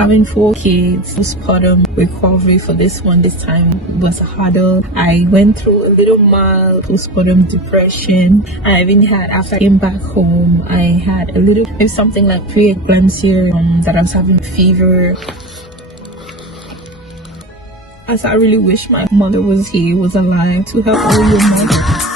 having 4 kids, postpartum recovery for this time was a hurdle. I went through a little mild postpartum depression. I even had, after I came back home, I had a little, maybe something like Preeclampsia, that I was having fever. As I really wish my mother was here, was alive to help all your mothers.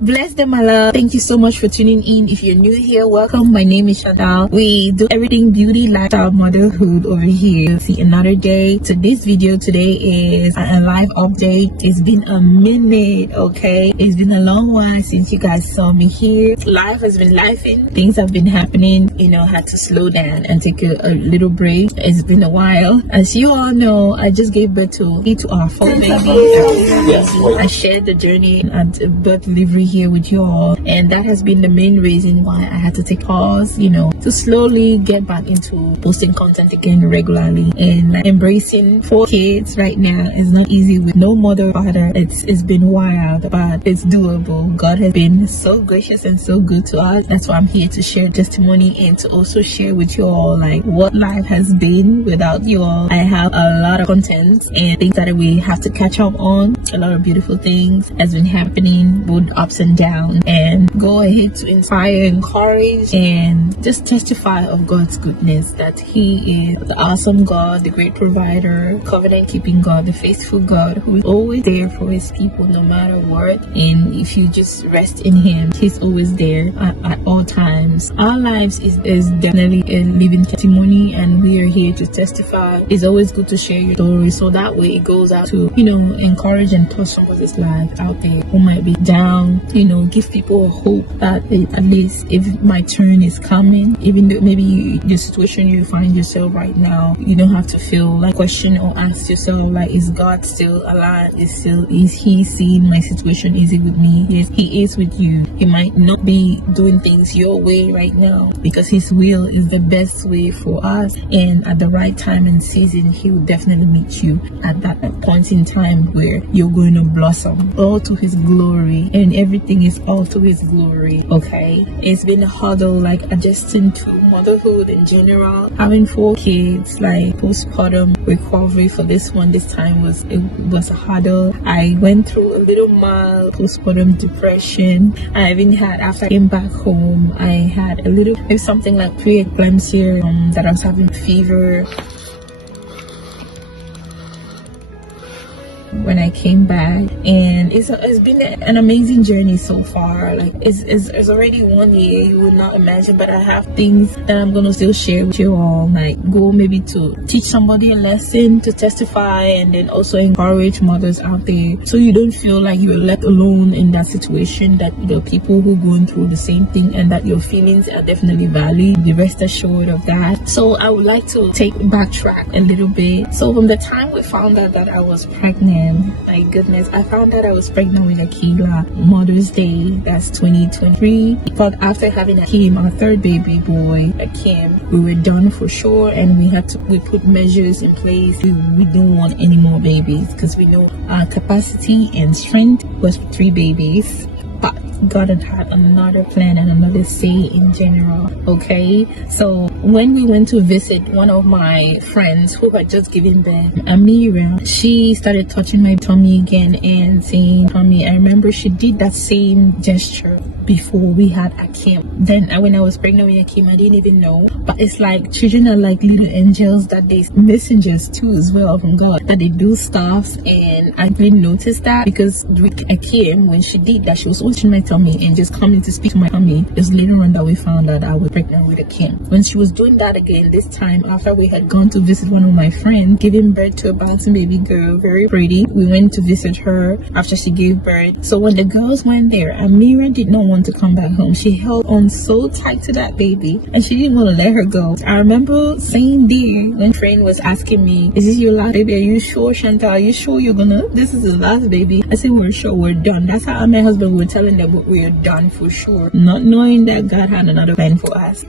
Bless them, my love. Thank you so much for tuning in. If you're new here, welcome. My name is Chantal. We do everything beauty, lifestyle, motherhood over here. See another day. So this video today is a live update. It's been a minute, okay? It's been a long while since you guys saw me here. Life has been lifing. Things have been happening. You know, had to slow down and take a little break. It's been a while. As you all know, I just gave birth to our 4th baby. I shared the journey at birth delivery here with you all, and that has been the main reason why I had to take pause, you know, to slowly get back into posting content again regularly. And embracing 4 kids right now is not easy with no mother, father. It's been wild, but it's doable. God has been so gracious and so good to us. That's why I'm here to share testimony and to also share with you all like what life has been without you all. I have a lot of content and things that we have to catch up on. A lot of beautiful things has been happening, both ups and down, and go ahead to inspire, encourage, and just testify of God's goodness, that He is the awesome God, the great provider, covenant keeping God, the faithful God who is always there for His people no matter what. And if you just rest in Him, He's always there at all times. Our lives is definitely a living testimony, and we are here to testify. It's always good to share your story, so that way it goes out to, you know, encourage and touch somebody's life out there who might be down, you know, give people a hope that at least if my turn is coming, even though maybe the situation you find yourself right now, you don't have to feel like question or ask yourself like, is God still alive? Is He seeing my situation? Is He with me? Yes, He is with you. He might not be doing things your way right now because His will is the best way for us, and at the right time and season He will definitely meet you at that point in time where you're going to blossom, all to His glory, and everything is all to His glory. Okay, it's been a hurdle, like adjusting to motherhood in general. Having 4 kids, like postpartum recovery for this time was a hurdle. I went through a little mild postpartum depression. I even had, after I came back home, I had a little, maybe something like Preeclampsia, that I was having fever. When I came back, and it's been an amazing journey so far. Like it's already 1 year, you would not imagine, but I have things that I'm gonna still share with you all, like go maybe to teach somebody a lesson, to testify, and then also encourage mothers out there, so you don't feel like you're left alone in that situation, that there are people who are going through the same thing, and that your feelings are definitely valid. Be rest assured of that. So I would like to backtrack a little bit. So from the time we found out that I was pregnant, my goodness, I found out I was pregnant with Akila Mother's Day, that's 2023. But after having Akim, our 3rd baby boy, Akim, we were done for sure, and we put measures in place. We don't want any more babies because we know our capacity and strength was 3 babies. But God had another plan and another say in general. Okay, so when we went to visit one of my friends who had just given birth, Amira, she started touching my tummy again and saying, "Tummy." I remember she did that same gesture before we had Akim. Then when I was pregnant with Akim, I didn't even know. But it's like children are like little angels, that they messengers too as well from God, that they do stuff. And I didn't notice that because with Akim, when she did that, she was watching my tummy and just coming to speak to my tummy. It was later on that we found out I was pregnant with Akim. When she was doing that again, this time after we had gone to visit one of my friends, giving birth to a bouncing baby girl, very pretty. We went to visit her after she gave birth. So when the girls went there, Amira did not want to come back home. She held on so tight to that baby and she didn't want to let her go. I remember saying there when friend was asking me, "Is this your last baby? Are you sure, Chantal? Are you sure this is the last baby?" I said, "We're sure, we're done." That's how my husband were telling them, we are done for sure, not knowing that God had another plan for us.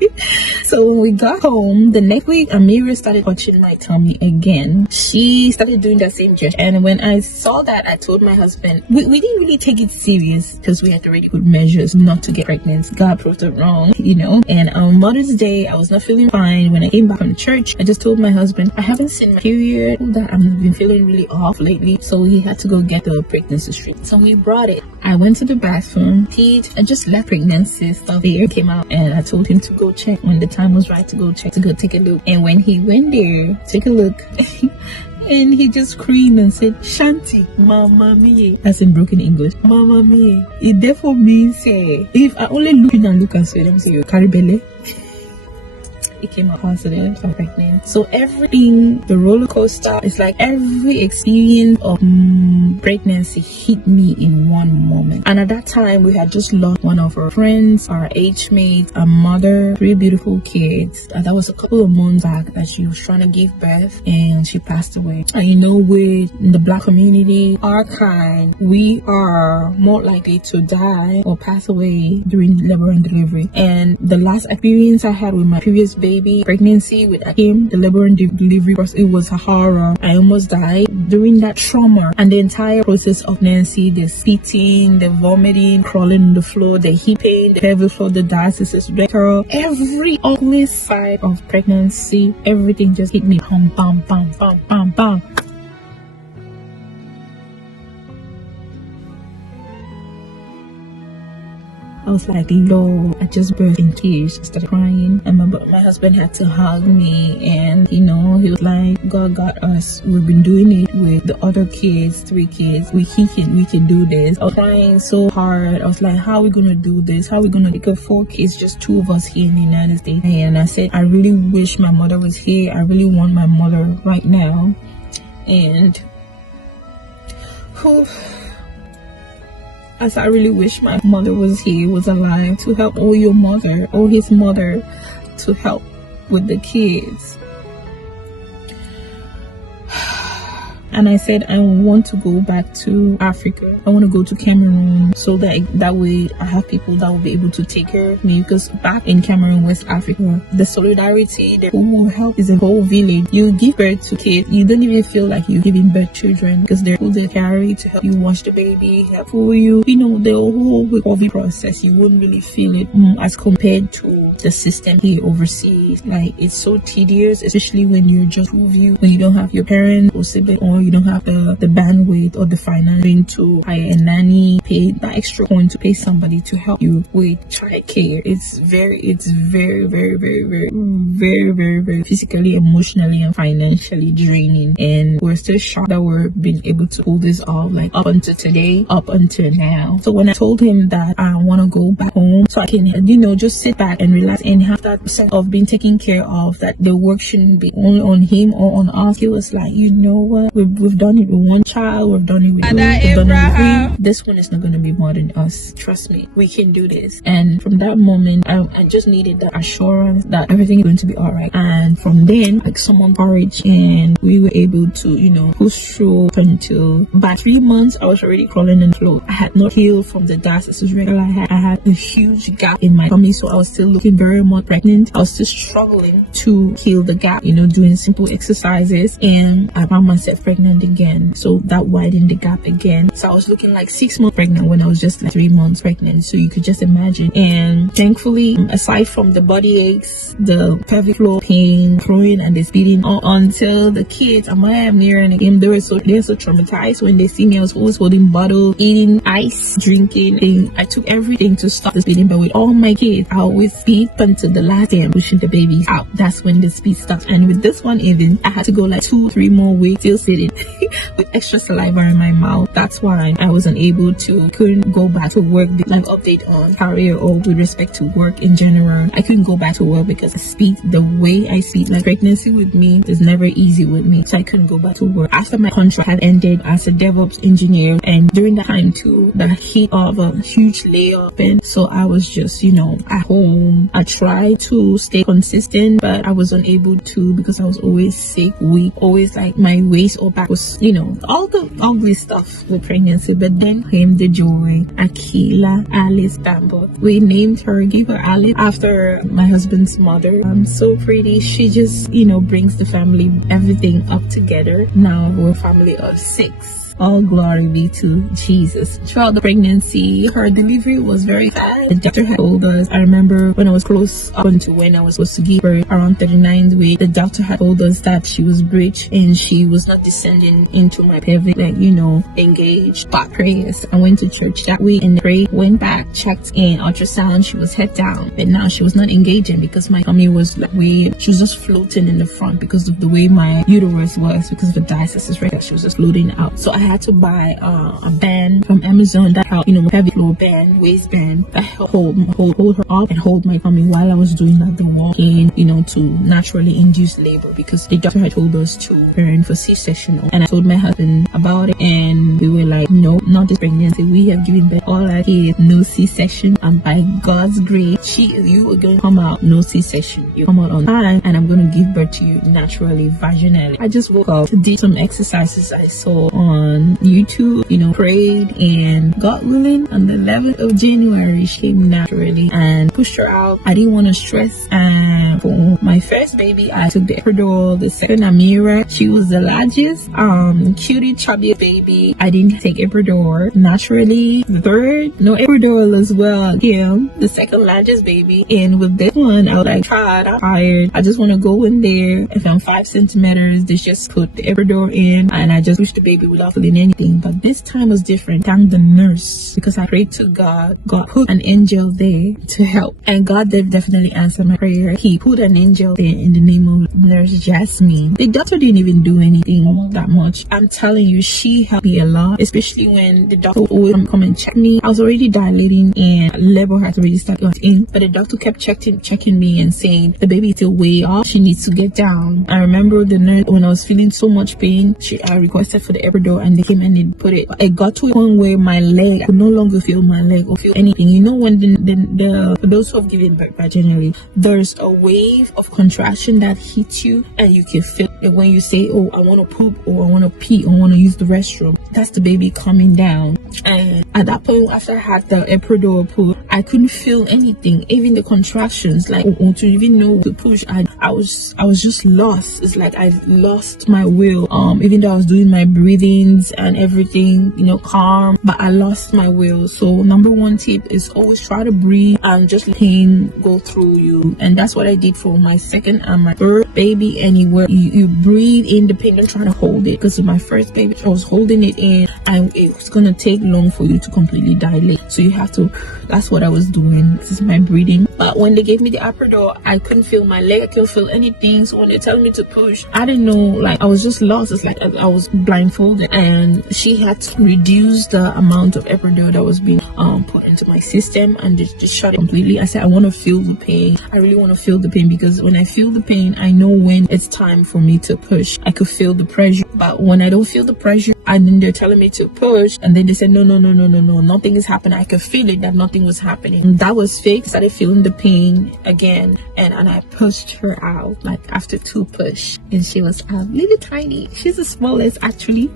So when we got home the next week, Amira started touching my tummy again. She started doing that same gesture, and when I saw that, I told my husband, we didn't really take it serious because we had already put measures not to get pregnant. God proved it wrong, And on Mother's Day, I was not feeling fine. When I came back from church, I just told my husband, I haven't seen my period, that I've been feeling really off lately. So he had to go get the pregnancy strip. So we brought it. I went to the bathroom, peed, and just left pregnancy stuff there. Came out, and I told him to go check when the time was right to go check, to go take a look. And when he went there, take a look, and he just screamed and said, Shanti, Mama Mia. That's in broken English. Mama Mia. It therefore means, if I only look and say, them say, you carry belly. It came out positive, so pregnant. So everything, the roller coaster, it's like every experience of pregnancy hit me in one moment. And at that time, we had just lost one of our friends, our age mate, a mother, 3 beautiful kids. And that was a couple of months back that she was trying to give birth, and she passed away. And with in the Black community, our kind, we are more likely to die or pass away during labor and delivery. And the last experience I had with my previous baby pregnancy with him, the labor and delivery, because it was a horror. I almost died during that trauma, and the entire process of Nancy, the spitting, the vomiting, crawling on the floor, the hip pain, the pelvic floor, the diastasis, every ugly side of pregnancy, everything just hit me. Bam, bam, bam, bam, bam, bam. I was like, Lord, I just burst in tears. I started crying, and my husband had to hug me, and he was like, God got us. We've been doing it with the other kids, 3 kids. We can do this. I was crying so hard. I was like, how are we gonna do this? How are we gonna take care of 4 kids, just 2 of us here in the United States? And I said, I really wish my mother was here. I really want my mother right now. And as I really wish my mother was here, was alive, to help his mother, to help with the kids. And I said, I want to go back to Africa. I want to go to Cameroon, so that way I have people that will be able to take care of me. Because back in Cameroon, West Africa, the solidarity, the who will help is a whole village. You give birth to kids, you don't even feel like you're giving birth to children, because they're who they carry to help you wash the baby, help for you. The whole recovery process, you wouldn't really feel it as compared to the system here overseas. Like, it's so tedious, especially when you're just 2 of you, when you don't have your parents or sibling, or you don't have the bandwidth or the financing to hire a nanny, pay that extra point to pay somebody to help you with child care. It's very, very, very, very, very, very, very, very physically, emotionally, and financially draining. And we're still shocked that we're being able to pull this off, like up until today, up until now. So when I told him that I want to go back home so I can, just sit back and relax and have that sense of being taken care of, that the work shouldn't be only on him or on us, he was like, you know what? We've done it with 1 child, we've done it with 2, we've done it with 3. This one is not going to be more than us. Trust me, we can do this. And from that moment, I just needed the assurance that everything is going to be all right. And from then, like, someone courage, and we were able to, push through until by 3 months, I was already crawling on the floor. I had not healed from the diastasis regular. I had a huge gap in my tummy, so I was still looking very much pregnant. I was still struggling to heal the gap, doing simple exercises, and I found myself pregnant again. So that widened the gap again. So I was looking like 6 months pregnant when I was just like 3 months pregnant. So you could just imagine. And thankfully, aside from the body aches, the pelvic floor pain, throwing and the speeding, until the kids, Amaya, Amira, and again, they're so traumatized when they see me. I was always holding bottles, eating ice, drinking. And I took everything to stop the speeding. But with all my kids, I always speed until the last day I'm pushing the babies out. That's when the speed stops. And with this one, even I had to go like 2-3 more weeks still sitting with extra saliva in my mouth. That's why I wasn't able to, couldn't go back to work. Like, update on career or with respect to work in general, I couldn't go back to work because the way I speak, like, pregnancy with me is never easy with me, so I couldn't go back to work. After my contract had ended as a DevOps engineer, and during that time too, the heat of a huge layoff, and so I was just at home. I tried to stay consistent, but I was unable to, because I was always sick, weak, always like my waist or back was all the ugly stuff. with pregnancy, but then came the joy. Akila Alice Bambo. We named her, gave her Alice after my husband's mother. So pretty. She just, brings the family, everything up together. Now we're a family of 6. All glory be to Jesus. Throughout the pregnancy, her delivery was very fast. The doctor had told us, I remember when I was close up until when I was supposed to give birth, around 39th week, the doctor had told us that she was breech and she was not descending into my pelvic, engaged. But prayers. I went to church that week and prayed, went back, checked in ultrasound, she was head down. But now she was not engaging because my tummy was she was just floating in the front because of the way my uterus was, because of the diastasis rate. She was just floating out. So I had to buy a band from Amazon that helped, heavy flow band, waistband that helped hold her up and hold my tummy while I was doing the walking, to naturally induce labor, because the doctor had told us to prepare for C-section. And I told my husband about it, and we were like, no, not this pregnancy. We have given birth all our kids, no C-section, and by God's grace, you are going to come out no C-section. You come out on time, and I'm going to give birth to you naturally, vaginally. I just woke up, did some exercises I saw on YouTube, prayed, and God willing, on the 11th of January, she came naturally and pushed her out. I didn't want to stress, and for my first baby, I took the epidural. The second, Amira, she was the largest, cutie, chubby baby. I didn't take epidural naturally. The third, no epidural as well. Kim, the second largest baby. And with this one, I was like, I'm tired. I just want to go in there. If I'm 5 centimeters, they just put the epidural in, and I just pushed the baby without feeling anything. But this time was different. Thank the nurse, because I prayed to God. God put an angel there to help, and God did definitely answer my prayer. He put an angel there in the name of Nurse Jasmine. The doctor didn't even do anything that much. I'm telling you, she helped me a lot, especially when the doctor would come and check me. I was already dilating and labor had already started in, but the doctor kept checking me and saying the baby is still way off. She needs to get down. I remember the nurse, when I was feeling so much pain, I requested for the epidural, and they came and they put it. It got to a point where my leg, I could no longer feel my leg or feel anything. When for those who have given birth vaginally, there's a wave of contraction that hits you, and you can feel it when you say, oh, I want to poop, or I want to pee, or I want to use the restroom. That's the baby coming down. And at that point, after I had the epidural put, I couldn't feel anything, even the contractions, or to even know to push. I was just lost. It's like I lost my will. Even though I was doing my breathings and everything, calm, but I lost my will. So number one tip is always try to breathe and just let pain go through you. And that's what I did for my second and my third baby. Anywhere you breathe in the pain, don't try to hold it, because with my first baby, I was holding it in, and it was gonna take long for you to completely dilate. So you have to. That's what I was doing. This is my breathing. But when they gave me the epidural, I couldn't feel my leg. I couldn't feel anything. So when they tell me to push, I didn't know. I was just lost. It's like I was blindfolded, and she had to reduce the amount of epidural that was being put into my system, and just shut it completely. I said, I want to feel the pain. I really want to feel the pain, because when I feel the pain, I know when it's time for me to push. I could feel the pressure. But when I don't feel the pressure, and then they're telling me to push, and then they said, no, nothing is happening. I could feel it that nothing was happening. And that was fake. I started feeling the pain again, and I pushed her out, after 2 push, and she was little tiny. She's the smallest actually.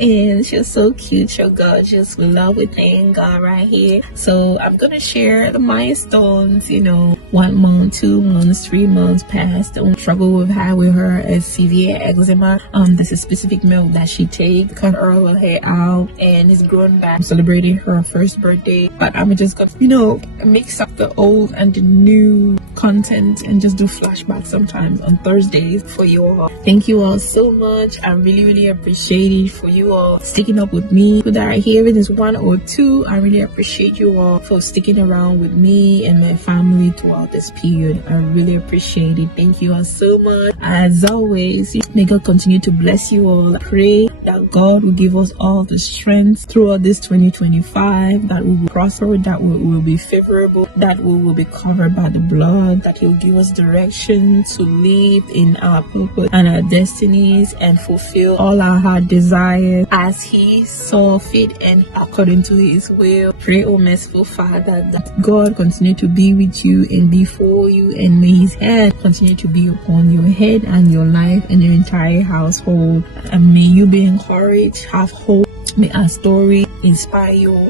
And she was so cute, so gorgeous. We love it, thank God, right here. So I'm gonna share the milestones. 1 month, 2 months, 3 months past. The struggle we've had with her is severe eczema. There's a specific milk that she takes, cut all her hair out, and it's grown back. Celebrating her first birthday, but I'm just gonna mix up the old and the new content and just do flashbacks sometimes on Thursdays for you all. Thank you all so much. I really appreciate it for you all sticking up with me. Whether I hear it is 1 or 2, I really appreciate you all for sticking around with me and my family throughout this period. I really appreciate it. Thank you all so much. As always, may God continue to bless you all. I pray that God will give us all the strength throughout this 2025, that we will prosper, that we will be favorable, that we will be covered by the blood, that He will give us direction to live in our purpose and our destinies and fulfill all our heart desires as He saw fit and according to His will. Pray, O merciful Father, that God continue to be with you and be for you, and may His hand continue to be upon your head and your life and your entire household. And may you be encouraged, have hope, May our story inspire you.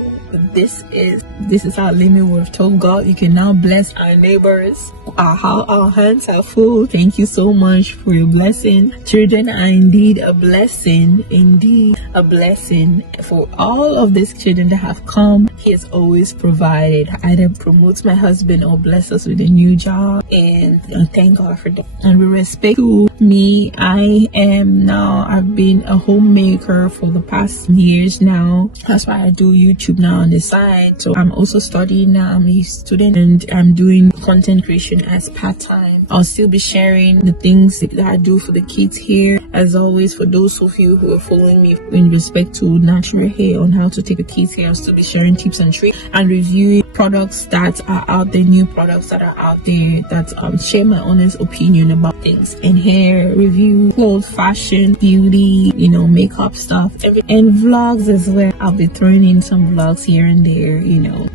This is our limit. We've told God you can now bless our neighbors. Our hands are full. Thank you so much for your blessing. Children are indeed a blessing. Indeed a blessing. For all of these children that have come, He has always provided. Either promotes my husband or bless us with a new job. And I thank God for that. And with respect to me, I've been a homemaker for the past years now. That's why I do YouTube now on the side. So I'm also studying now. I'm a student and I'm doing content creation as part-time. I'll still be sharing the things that I do for the kids here. As always, for those of you who are following me in respect to natural hair, on how to take the kids hair, I'll still be sharing tips and tricks and reviewing products that are out there, new products that are out there, that share my honest opinion about things in hair, review, clothes, fashion, beauty, makeup stuff, and vlogs as well. I'll be throwing in some vlogs here and there,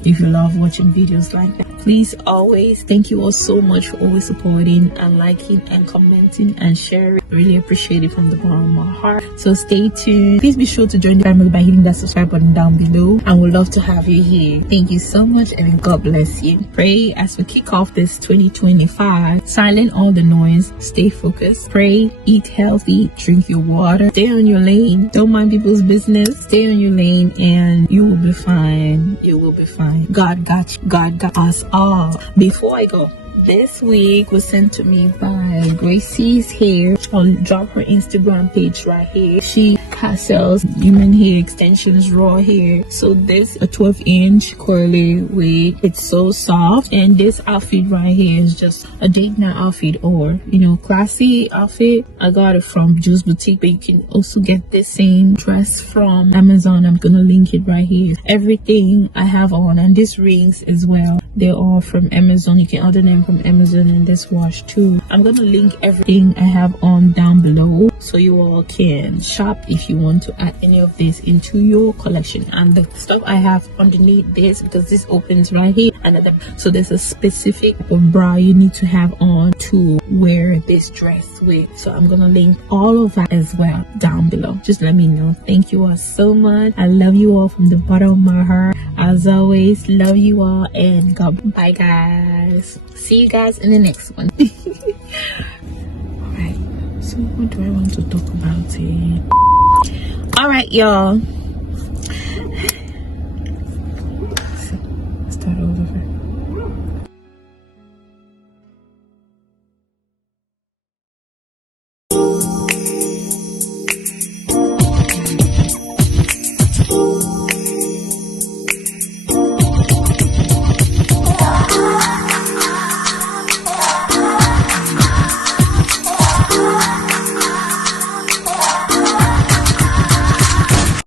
if you love watching videos like that. Please always, thank you all so much for always supporting and liking and commenting and sharing. Really appreciate it from the bottom of my heart. So stay tuned. Please be sure to join the family by hitting that subscribe button down below, and we'd love to have you here. Thank you so much and God bless you. Pray as we kick off this 2025. Silent all the noise. Stay focused. Pray, eat healthy, drink your water, stay on your lane. Don't mind people's business. Stay on your lane and you will be fine. You will be fine. God got you. God got us all. Before I go, this week was sent to me by Gracie's Hair. I'll drop her Instagram page right here. She sells human hair extensions, raw hair. So this a 12-inch curly wig. It's so soft, and this outfit right here is just a date night outfit, or classy outfit. I got it from Juice Boutique, but you can also get the same dress from Amazon. I'm gonna link it right here. Everything I have on, and these rings as well, they're all from Amazon. You can order them from Amazon, and this watch too. I'm gonna link everything I have on down below so you all can shop if you want to add any of this into your collection. And the stuff I have underneath this, because this opens right here, so there's a specific type of bra you need to have on to wear this dress with. So I'm gonna link all of that as well down below. Just let me know. Thank you all so much. I love you all from the bottom of my heart. As always, love you all, and God. Bye guys. See you guys in the next one. Alright, so what do I want to talk about here? Alright, y'all.